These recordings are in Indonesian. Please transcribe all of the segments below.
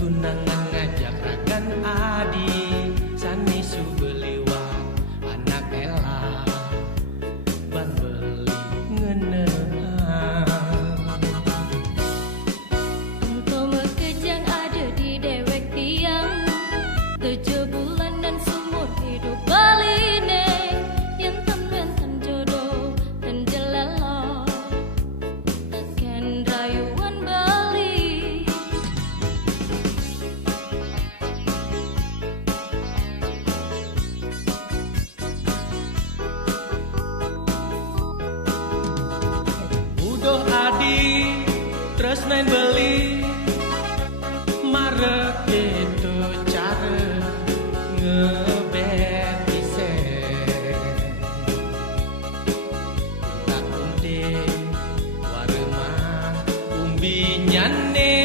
tunangan ngajak rakan adi sani su beliwat anak ela ban beli ngeuneuhan. Engkau mekejang ada di dewek tiang 7 bulan dan sumur hidup baline yen jodoh dan jelelo teken rayuan Bali. Udoh adi terus main beli marek gitu cara ngebet isen tak unde warman umbinyane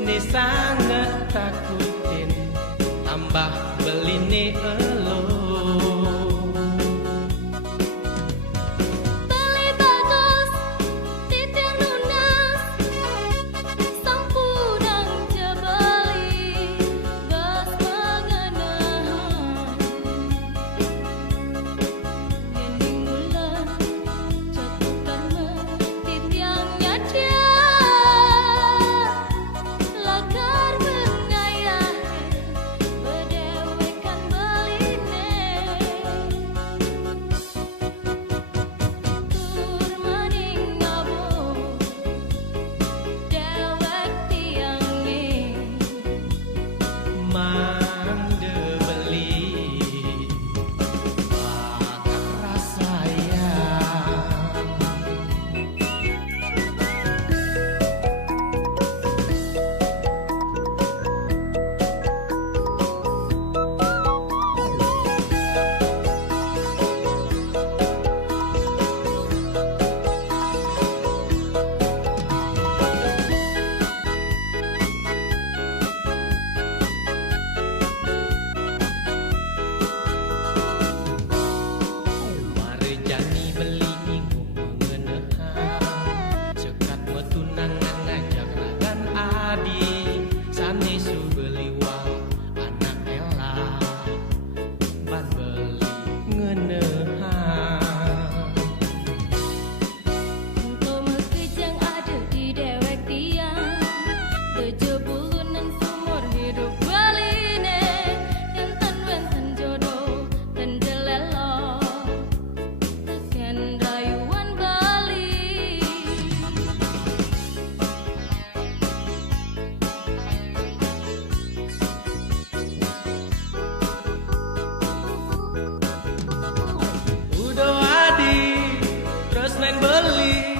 ne sangat takutin tambah beline elo. Bali bagus titir lunas sampudang jebeli bas pengenahan gending bulan jatuhkan titiangnya dia lagar mengayah berdewekan beline tur maning ngabo dewek tiange Mande beli bakat rasayang. Marjani beli minggu mengeneuhan cekat metunangan ngajak rakan adi sani su beliwat anak ela ban beli ngeuneuhan. engkau mekejang ada di dewek tiang 7 bulan sumur hidup baline yen jodoh dan jelelo teken rayuan Bali. Udah adi terus main beli